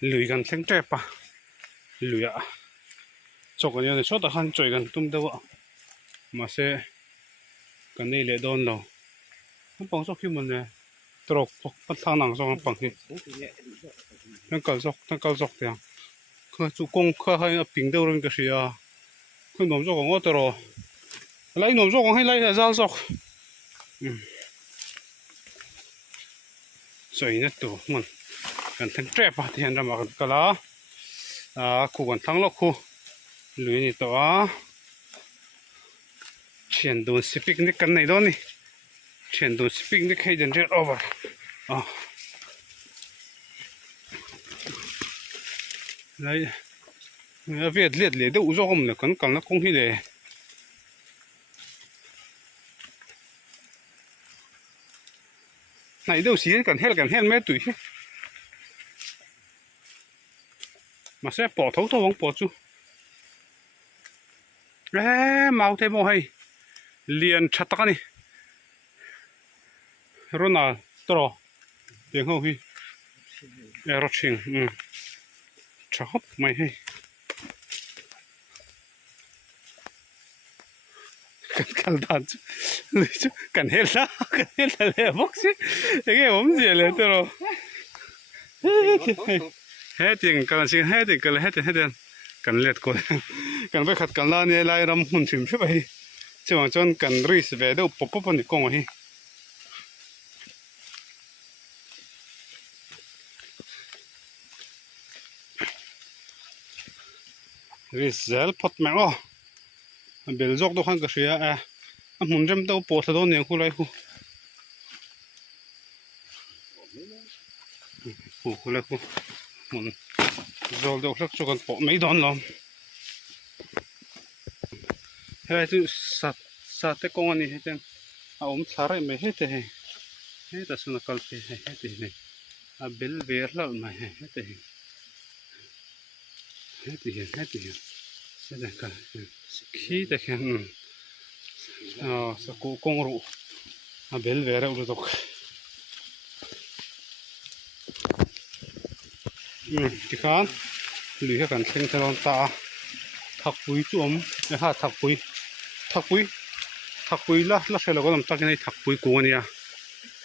lười gần thanh trẹp à lười à chọc cái này chốt là han chơi gần tum đâu ạ mà sẽ cái này lại đòn đâu nó bằng chọc khi mình nè trọc bắt thang nặng cho bằng thì nó cao chọc thế à cái chú công cái hay là bình đâu rồi cái gì à cái nôm chọc của tôi rồi lấy nôm chọc hay lấy là dao chọc rồi nhất tụ mình gần thanh trẹp à thì anh ra mà cái lá khu gần thang lốc khu lưới này to chuyển đồ shipping cái cần này đó nè chuyển đồ shipping cái hay dần dần over đấy Việt liệt liệt đâu cho không là cần cần nó không thì để này đâu xí cần hết mấy tuổi mà sẽ bỏ thấu thôi không bỏ chú màu thêm màu hay liền chặt tắc này rồi nào to tiếng hậu hi eroching chặt hấp mày hay cần đàn chú cần hết là lẹ bốc chứ cái ốm gì lẹ tôi hết tiền cần xin hết tiền cần hết tiền cần liệt cô cần phải khát cần la này lại làmหุ่n chìm chứ vậy chứ mà chọn cần risk về đâu bốc đi con rồi risk zel pot mẹ bel dọc đâu khăn cái gì muốn chăm đâu bỏ thật đâu nhiều khu lại khu lại khu muốn rồi đâu chắc cho con bỏ mấy đòn lắm hay chứ sát cái con này hết xả ra mấy hết thế hết là số nào hết thế này bel về là mà hết thế sẽ là cái khi ta khen sao cô con ru bel về rồi đó thì khán lưỡi cái khen theo ta thắc bụi chuom thắc bụi là sẽ là có làm ta cái này thắc bụi cô này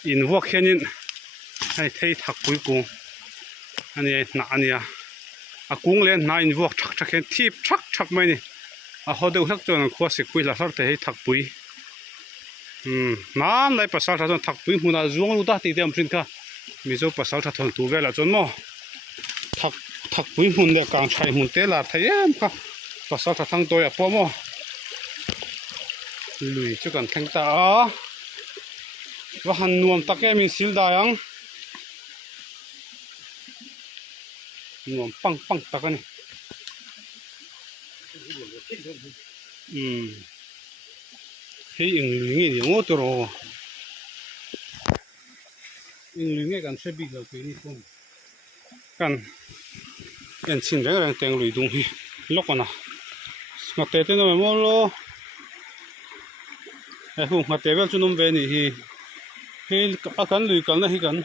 in vóc khen in hay thấy thắc bụi cô anh ấy nã này cũng lên nãy vóc chắc khen thiếp chắc mấy này họ đều thắc cho nó khoa sĩ quỳ là sao thấy thắc bụi mà lại pasal thằng thắc bụi muốn là zuông luôn ta thì đem trên cả mình cho pasal thằng tu về là chốn mò thắc bụi muốn là càng chạy muốn té là thấy em cả pasal thằng tôi à po mò lùi cho cần thanh ta và hành nuông tắc em mình xíu đại ang nuông păng tắc này hay ứng lưỡi nghe tiếng ngô rồi ứng lưỡi nghe cần sẽ bị gặp cái gì không cần em xin cái rằng tiếng lưỡi đúng hi lóc à mà tết nó mới mua lo không mà tết về cho nó về thì hi cần lưỡi cần là hi cần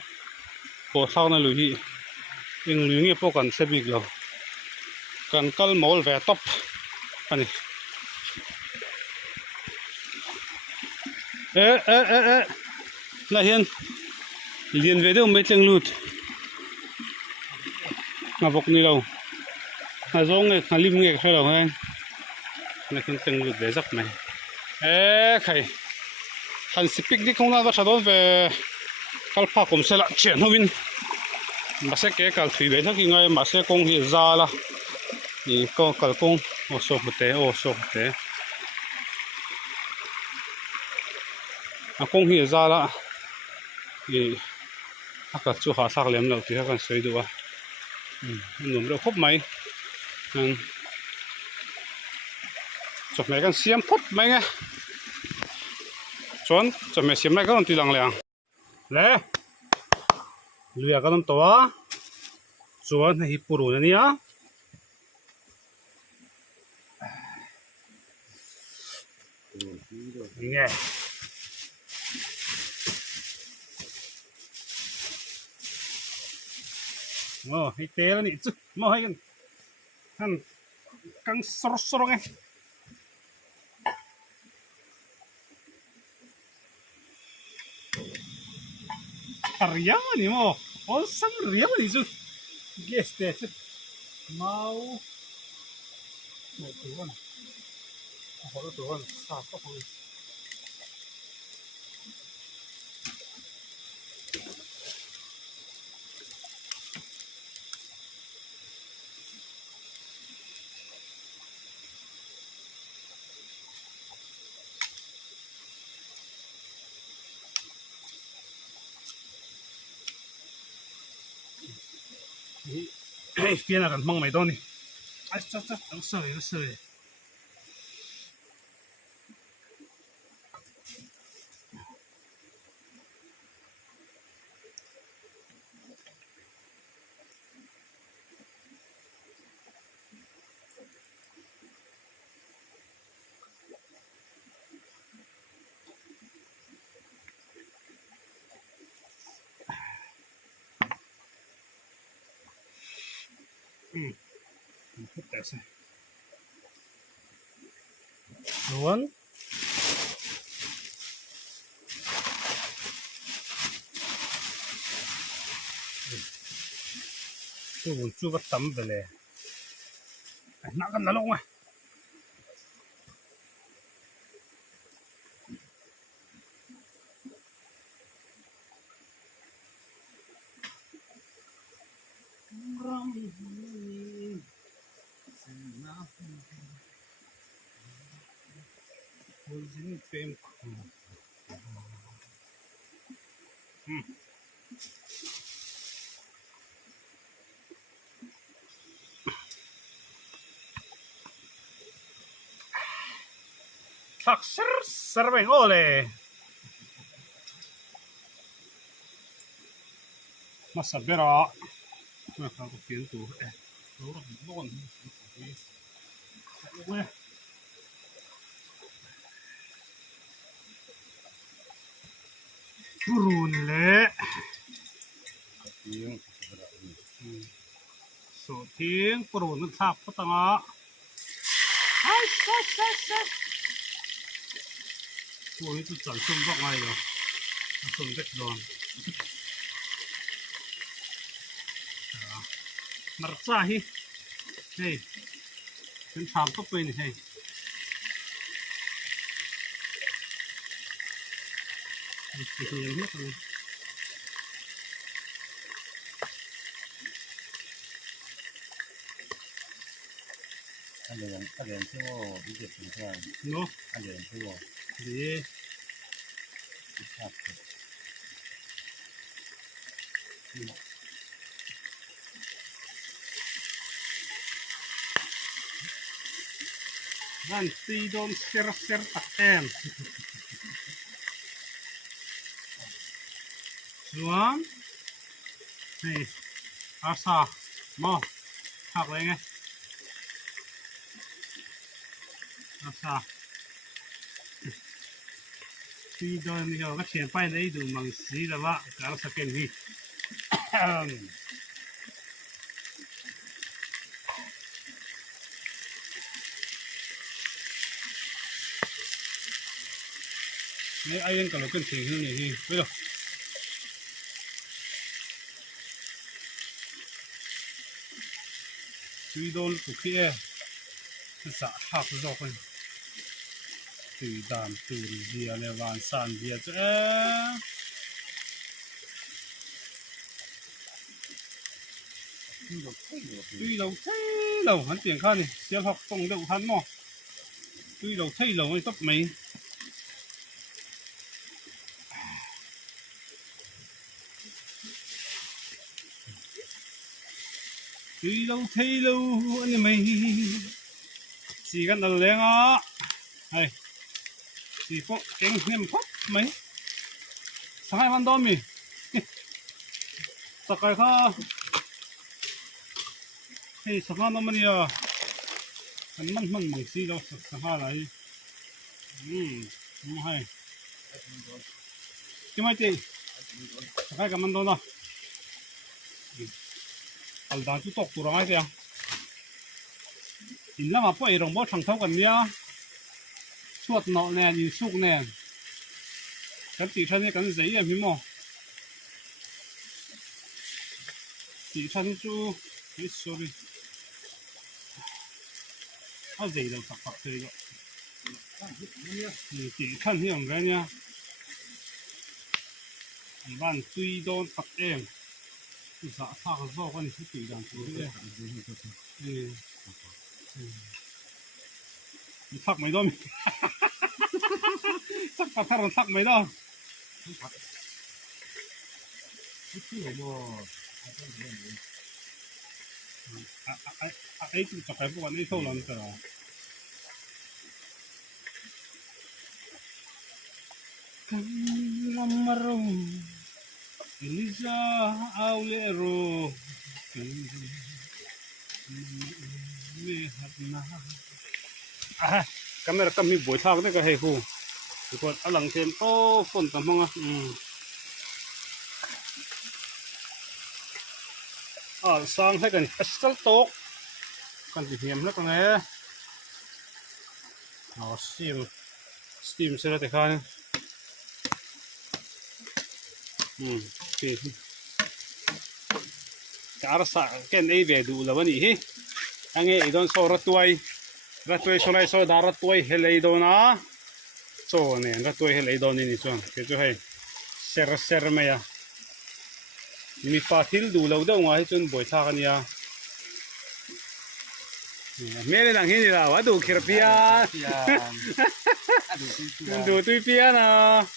bỏ sau này lưỡi hi ứng lưỡi nghe po cần sẽ bị gặp cần cල් mol về top anh là hiện liền về đâu mấy chân lụt mà bọc ni đâu là giống này là lim nghe hay là không là cái chân lụt về dọc này khải hành speak đi không nào sao đó về cal pha cũng sẽ lại chuyển hơn mà sẽ cái cal thủy về chắc khi ngay mà sẽ công hiện ra là thì có cal công ô số một té công hiện ra là thì các chú họ sắc lem đầu thì các con xây được nụm được khúc máy chụp mấy con xiêm phút mấy nghe chọn chụp mấy xiêm này các con tùy lằng lẹng lẽ lùi các con to chọn thì puru này nhá nghe hay té là nị chứ mà hay hắn căng soro soro nghe riam ni mo on sang riam ni chứ guess thế chứ mau một tuần họ tuần sao có không phiền là cần mong mày đâu nè ai chắc chắc nó sợi hút té xe luôn tôi muốn chưa bắt tắm về lề nặng gần là lông à thật sэр bèn ô lề mà sắp bê rõ mà không có tiếng tủ đâu là một con Turun le so tiếng turun nó tháp có tăng á ai ôi tôi chẳng xung bọc ngay rồi xung rất giòn mặt ra hi hey cái thảm tóc bên này hey thì nhiều nhất rồi anh liền theo đi được bình thường nó anh liền theo đi van si don ser tak em xuống này asa mo học lên nghe asa si don bây giờ các chuyện phải đấy đủ bằng xí là vợ cả là cái gì này ai ăn cả là cân thịt hơn này đi bây giờ tuy đôn của kia xã học rồi tùy đàn tùy bia này vàng sàn bia chứ tuy đầu thấy đầu hắn tiền khăn này siêu học phòng đậu hắn mò tuy đầu thấy đầu này tóc mấy tuy đầu thấy lâu anh mày chỉ cần là lên á hay chỉ có cánh nem phốt mấy sáng hai văn đô mi sáng cái kha hey sáng hai nó mình à anh mình mong gì đâu sáng hai lại hay cái mấy chị sáng hai cái mình đâu nào al dan chu tok tu rangai kya in lama po irong bo thang thau kan nia suat no ne ni suk ne kan ti than ni kan zei em hi mo ti than chu sorry a zei lo tak tak thế ni ti than hi ang ga nia an ban tui don tak em dạ thạc do con này tùy đàn chú đấy thạc mấy đâu chắc là thạc mấy đâu ấy chọc cái bọn ấy thâu lắm rồi căng lắm rồi Elisa Aulero camera kami buổi thao cái cái hay khu còn ở lăng thêm to phun tầm không sang hay cần asal tốt cần gì hiểm lắm con nghe steam sẽ ra để khai thì cả sa cái này về đủ là vấn đề hi anh ấy đón số ra tuổi số này số đã ra tuổi hay lấy đón à số này ra tuổi hay lấy đón này chọn cái chỗ hay ser mày à mi phát thil đủ lâu đâu ngoài chọn buổi thà cái này mẹ này đang hi là quá đủ kia pia đủ tuổi pia nào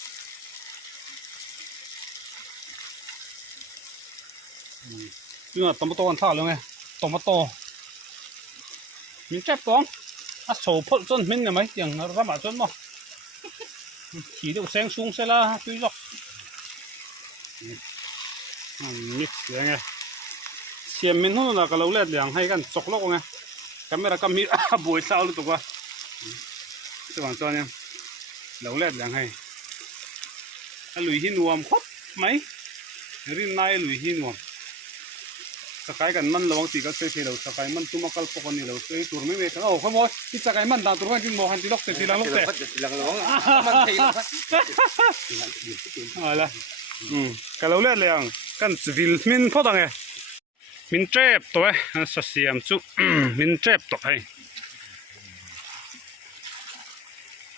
nhưng mà tomato ăn thả luôn nghe tomato mình chép con sầu phật chân mình là mấy tiếng ra mà chân mà chỉ được sáng xuống sẽ là tuy dọc mix vậy nghe xem mình hôm là cái lâu lẹt liền hayกันchọc lóc nghe camera cầm mít buổi sao luôn tụi qua các bạn cho nha lâu lẹt liền hay lùi hin nuông khóc mấy riêng nay lùi hin nuông sakai kan man lawang ti ka se lo sakai man tumakal pokon ni lo se tur me me oh khamo ti sakai man da tur kan tin mo han ti lok te silang lok te silang lawang man thei lok ala ka lo le leang kan civil min phodang e min trap to e sa siam chu min trap to hai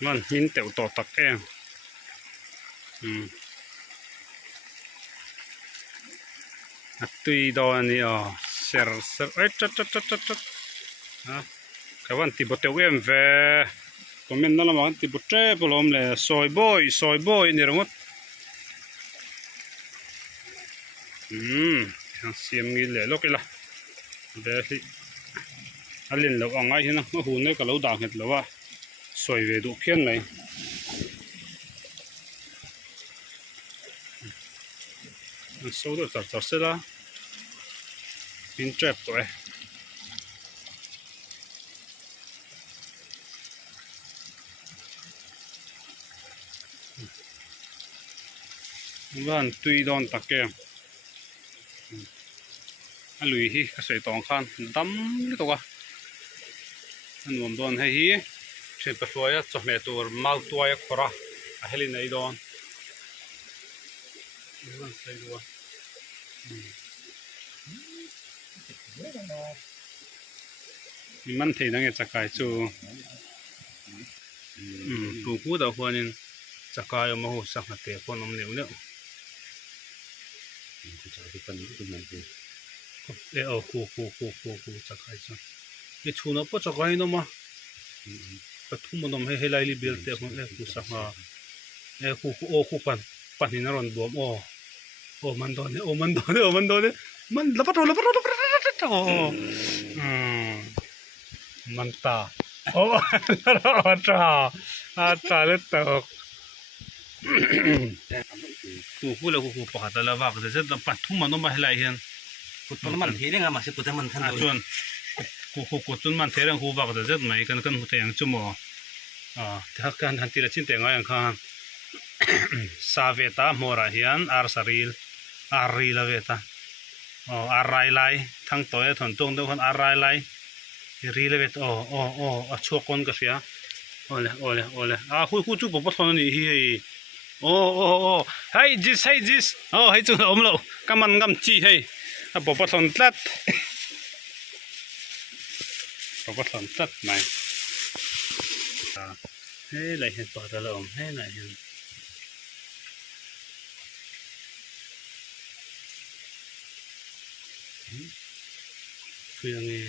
man min teu to tak e tùy đo này ser ấy chật cái vấn thì bột tiêu em về còn mình nó là món thì bột tre bột lom là soi bôi này đúng không xiêm nghĩ lẽ lúc cái là để thì anh liền lâu ăn ngay thế nào nó hùn đấy cả lâu đàng hết lâu à soi về đủ phiên này số được chặt sẽ là pin trap rồi vâng tùy đòn tắc kèm anh lùi hi cái sợi tòng khan đâm cáiตัวanh muốn đòn hay hi trên bờ suối cho mẹ tôi mau tôi khora à hay này đòn vâng xây đua mình thấy đang cái chu phù đầu hoa nên chắc cái mà hồ sắc là đẹp con ông nhiều nữa để ở khu chắc cái chu cái chu nó bắt chắc cái nó mà cái thu mà nó hay lại biểu đẹp con cái khu sắc mà cái khu pan thì nó còn buồm man đó đấy man lepas mantap ada letak kuku lah kuku pahat lah wak jadi tempat tu mana mah lain Putu man thế đấy mà sẽ putu man thân rồi. Chuan kuku chun man thế rằng wak jadi mai kan hute yang cuma thì kan hanti là chín teng yang kan saveta mora hian ar saril ari la veta arai lai thang toy thon tong do kon arai lai ri le vet a chuak kon ka sia ole hu chu bo thon ni hi hey jis hey chu om lo kaman ngam chi hey a bo thon tlat bo thon tlat mai hey lại hiện bỏ ra lồng hey lại hiện khuya nghe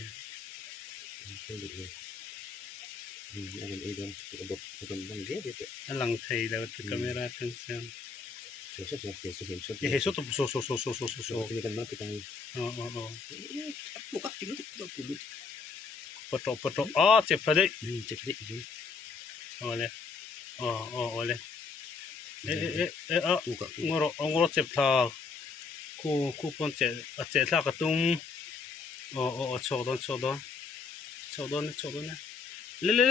anh lăng thầy đâu từ camera thân xem hệ số so bật trọ chụp phải đấy ole ole ngoro chụp thà khu con chạy thà cái tung chỗ đó le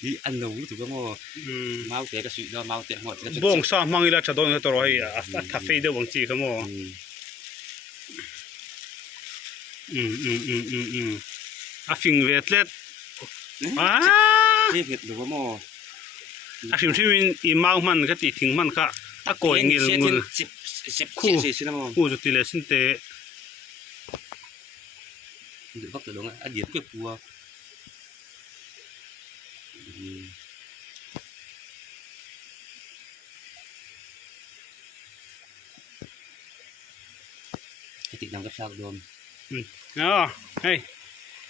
đi ăn nấu tụi con mò máu té cái sụi đó máu té ngọt cái bông sa mang đi là chả đón cái rồi thà phê đâu bông chi không mò phim Việt lết thế Việt được không mò phim imau man cái tí thình man cả coi nghiền người khu cho tỷ lệ sinh tế được bắt từ đó ăn điện quyết của cái thịt nằm cái sao đồn hey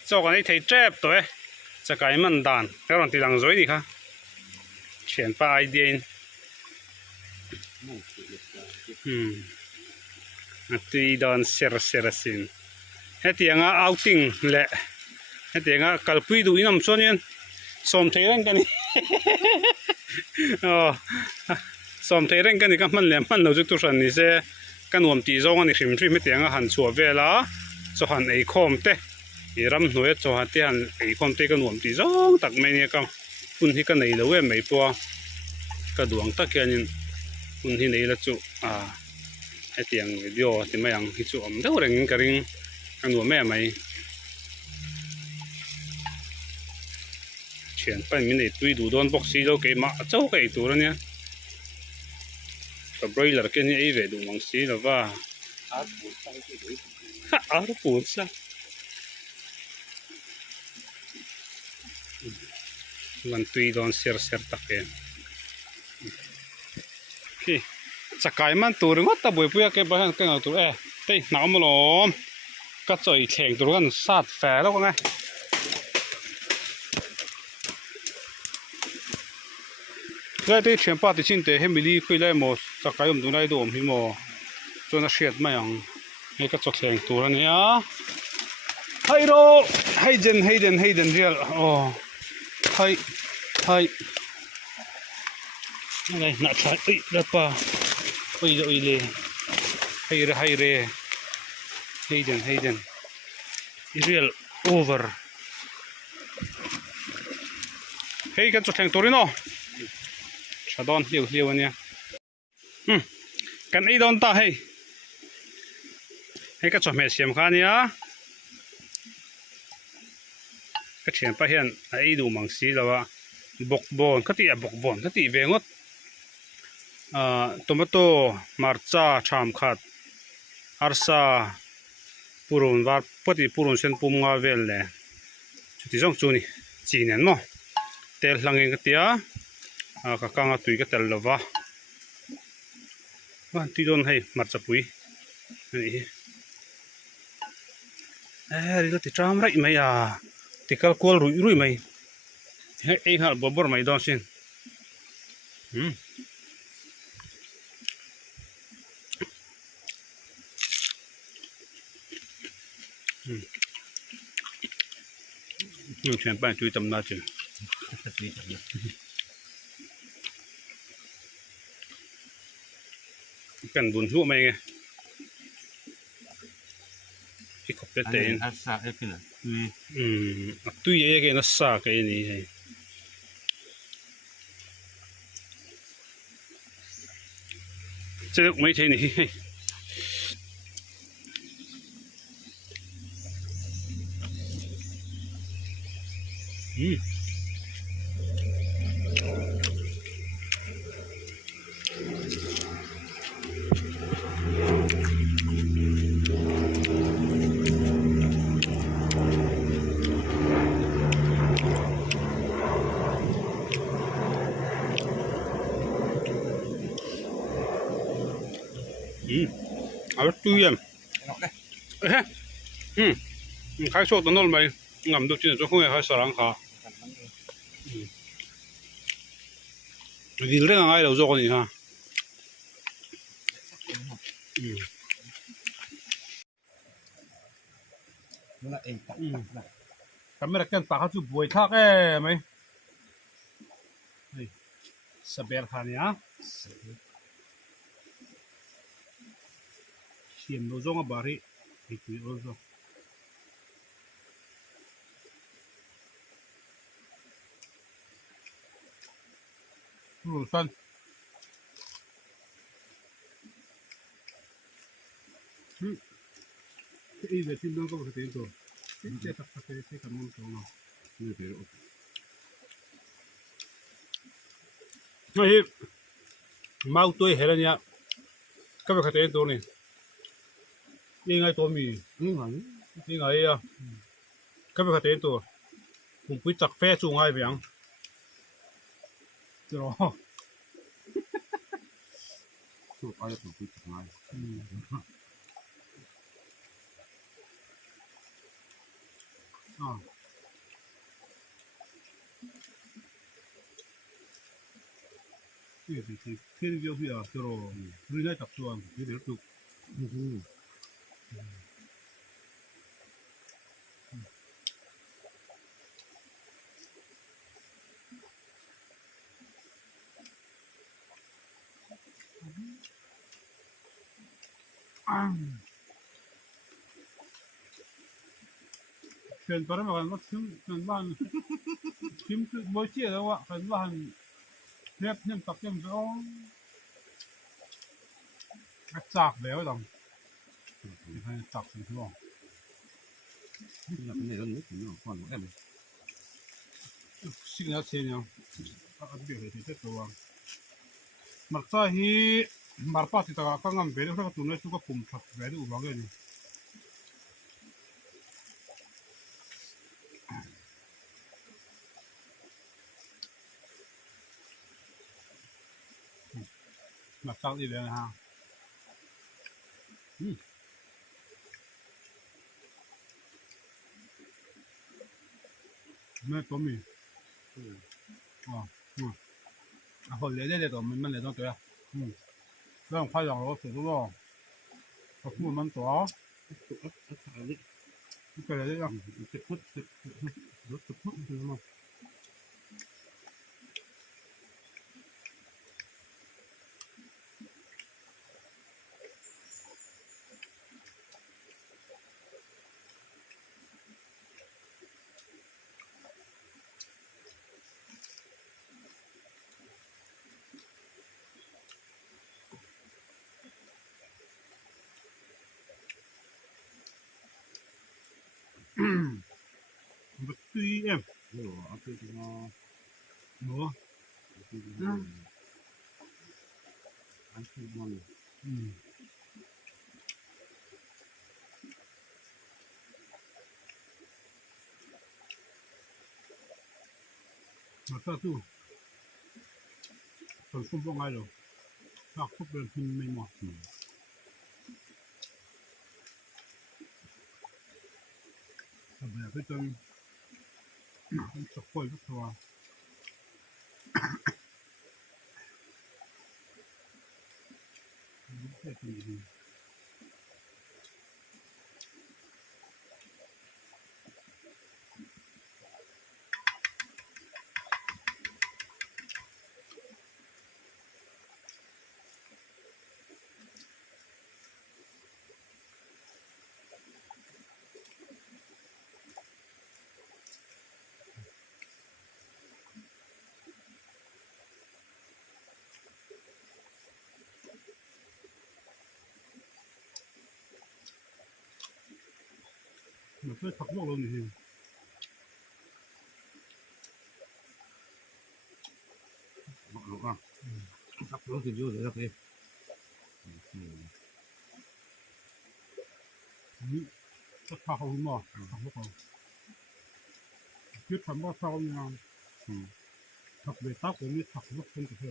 cho cái này thấy chép rồiจะcáiมันđàn cái bọn tỷ lệ rồi đi ha chuyển qua idea tuy đòn ser xin hết tiếng outing lệ hết tiếng calpui đủ năm xuân yên xóm thấy rằng cái này xóm thấy rằng cái này các mình làm mình đầu trước tôi nói sẽ cái nuông tí giống này xem phim hết tiếng hàn chùa về là cho hàn ấy khom té thì ram nuôi cho hàn té hàn ấy khom té cái nuông tí giống tắc mấy này cầm phun thì cái này lâu em mấy bữa cái đường tắc cái này phun thì này là chú hết tiếng video thì mấy anh thì chú ông đâu là cái ring cái nuông mẹ mày chuyển phần mình để tùy đủ đòn bọc xí đâu cái mạ châu cái đủ rồi nhá cái broiler cái này về đủ bằng xí rồi va áo bún sao lần tùy đòn ser tắc cái khi chắc cái man tủ rồi ngót ta bồi bùi cái bao cái nào tủ đây nào mà lom cắt rồi thèn tủกันsát phè đâu con nghe cái đấy chuyện bắt thì chính để hem đi khơi lại một chắc cái ông tụi này đồ thì một cho nó sệt mà yang cái cái chọc thèn tủ này á hay rồi hay dân real hay này nãy thấy đấy pa ôi rồi lê hay re hay dân real over hay cái chọc thèn tủ nó chả đón liều anh em cái ấy đón ta hay cái chọn mẹ xem khá nhá cái chuyện phát hiện ấy đủ mảng xí là bọc bồn cái tí về ngót tomato marcha cham khát arsa purun var pati purun sen pum nga vel le chuti jong chu ni chi nen mo tel langeng ka tia ka kanga tui ka tel lova ti don hay marcha pui ni ri lo ti tram rai mai ti kal kol rui mai ei hal bobor mai don sin chuyện bạn tui tầm na chừng cần buồn lụa mày nghe cái cục cái tên tuy ấy cái nó xa cái này 这个没听你。嗯。ở tuy em khai số tao nói mày ngầm được chuyện cho không phải sợ lắm cả vì cái ngay đầu rồi gì ha camera kan tak tu buai thak mai saber khan ya xiêm nó rong bari thì cứ rồi rồi san cái về phim đó có cái tiếng rồi cái tập cái cảm ơn nó như thế rồi này mau tôi hết rồi nha các bạn thấy tôi này đi ngay tôi mì đi ngay các bạn thấy tôi cũng biết chặt phe chung ai vậy rồi tôi ai cũng biết chặt ngay thì khi đi bây giờ rồi người này tập trung thì để tục chuyện para mà nó chuyện ban kiếm mỗi chiếc đâu ạ chuyện ban nếp nem tập nem rõ cái chạc béo đồng hay chạc gì đúng không là cái này nó nước thì nó còn em xin nhớ xem nhau ăn biểu thì thế rồi mặt sai hi mặt pa thì ta các ngầm về được các tụi nó cũng có cùng thật về được bao nhiêu mặt sau đi về ha mẹ tôm mì hồi lấy đây rồi mình lấy đó tới à đang phải làm nó sửa đó có mua mắm tỏi cái này đấy không cái phút rất phút đúng không một tuy em rồi ăn thì nó nữa ăn thì ngon mà sao tu còn không có ngay rồi sao không được mình mò bây giờ cái chân chọc quay rất là cái gì cái thật bốc luôn thì Đúng không? Sắp nó thì vô được đi. rất thao không mà thật bốc luôn biết thật bốc sau nha thật về tóc cũng biết thật bốc không thể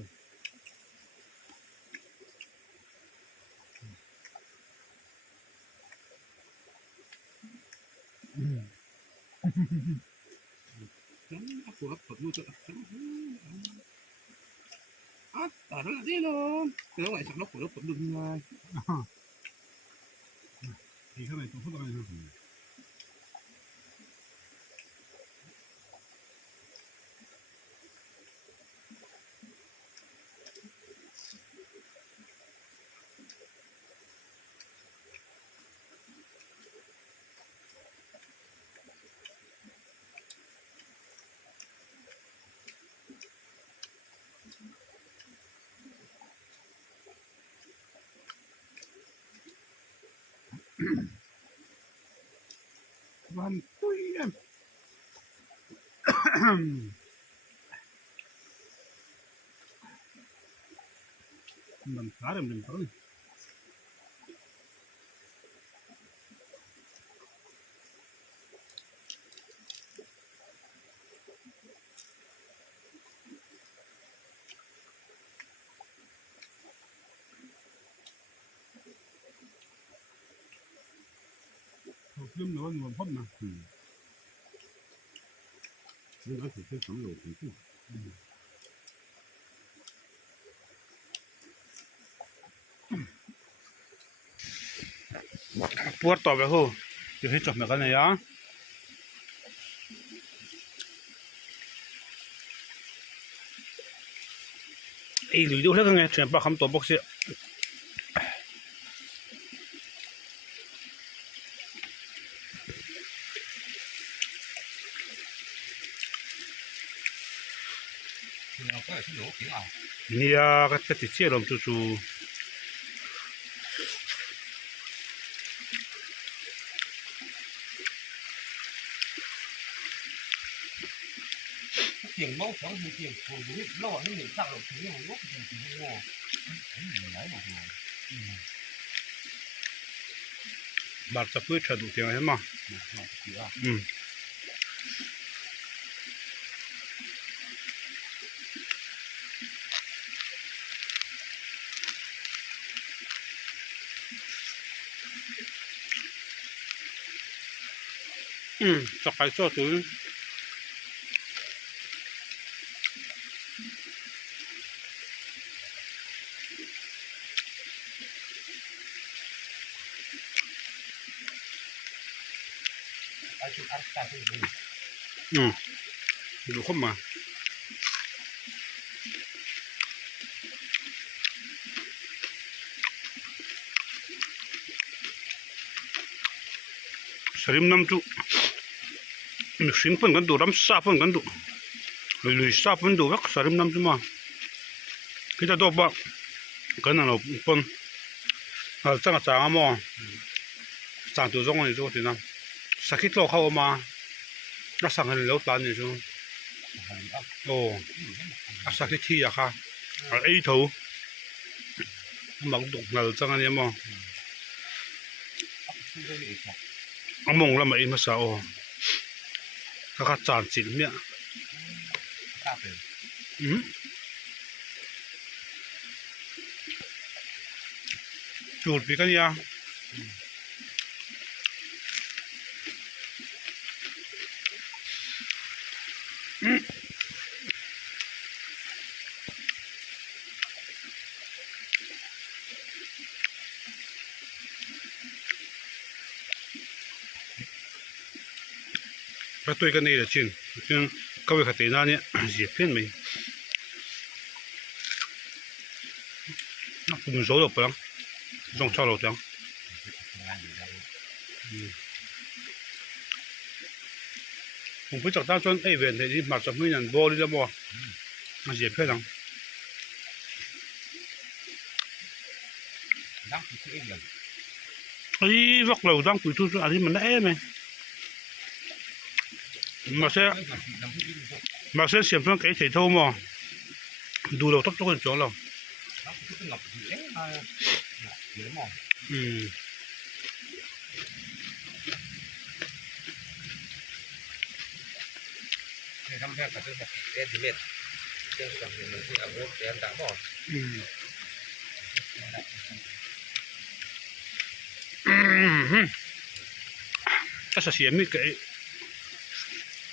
Của hấp thật luôn chứ. Tao nó là thế luôn. Nó lại sắp nó của nó cũng đừng ngay. thì cái này cũng không được Van tui em mình khá là mình tới phim nữa nguồn hấp mà Nhưng nó thì thêm sắm đồ thì chứ. buat tao về hồ thì hết chọn mấy cái này á ấy lùi đâu hết cái này chuyện bao khăm tổ bốc xịa Nó có cái lỗ kiểu à. nia cái thịt chia làm chú chú Tiền máu sống thì tiền của đúng lo nó mình sao được thứ này lúc thì ngon. Mình lấy một ngày. bạc chặt bưởi đủ tiền hết mà chọc cái cho thứ Ai chịu ăn ta thì đủ không mà sרים nam chu mình xin phân cái đủ lắm sa phân cái đủ lùi sa phân đủ vắt srim nam chu mà kita đọc bạc cái nào phân chẳng là chẳng mà chẳng đủ giống này chỗ thì nào sakit lo khâu mà nó sang hình lâu tan này chứ ồ sakit thi à ha ấy thấu mặc đục nào chẳng anh em mà ông mong là mấy mà sao các chán chín miệng chuột vì cái gì à cái tôi cái này là chuyện nhưng các vị khách tới nào nhé dễ phiền mình nó cũng dấu được phải không trong sao đầu tiếng cũng phải chắc ta cho ấy về thì đi mặc cho mấy nhân vô đi ra bò mà dễ phiền không ấy vắt đầu đang quỳ thu cho anh mình đã em này mà sẽ xiêm phương cái thể thô mà đủ đầu tóc cho con chó lòng thăm theo cả cái hộp đen thì mệt trên cảm nhận mình thì ẩm ướt đen đã bỏ ta sẽ xiêm cái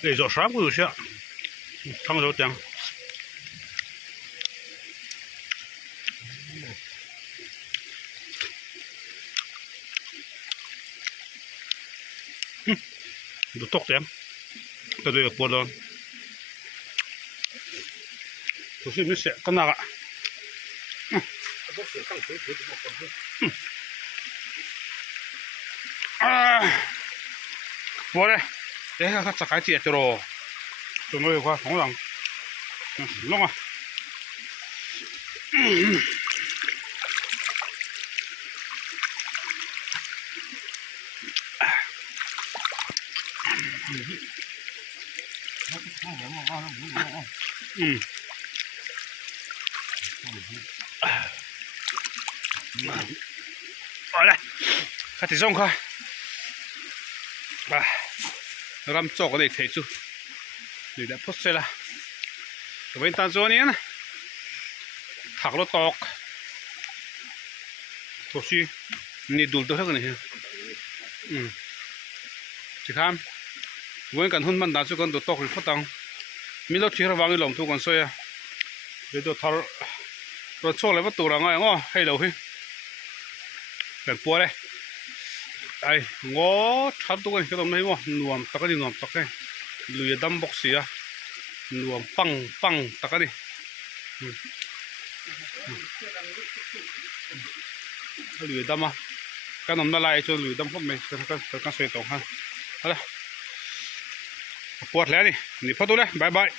để rõ sáng của tôi không rõ chẳng đủ tóc em tôi được buồn rồi tôi xin biết sẽ con nào ạ buồn đây để các cái chuyện rồi tôi nói qua phóng rằng lúc à ở đây khai thì xong coi làm cho cái này thấy chưa để đã post là cái bên ta cho nhé thạc nó tọt thôi chứ nhìn đủ tôi hết cái này chỉ khám với cần hôn man đã cho con đồ tọt thì phát tăng mình lo chỉ là vàng cái lồng thu còn xoay à để tôi tháo rồi cho lại bắt tủ là ngay ngó hay đâu hi cần bùa đây ai ngó tháo tủ cái tôm này ngó nuông tắc cái gì nuông tắc cái lười đâm bọc xì à nuông păng păng tắc cái đi lười đâm à cái nấm nó lại cho lười đâm không mình cái xoay tổng ha, đó, bùa lẽ đi, đi phát tủ đây, bye bye.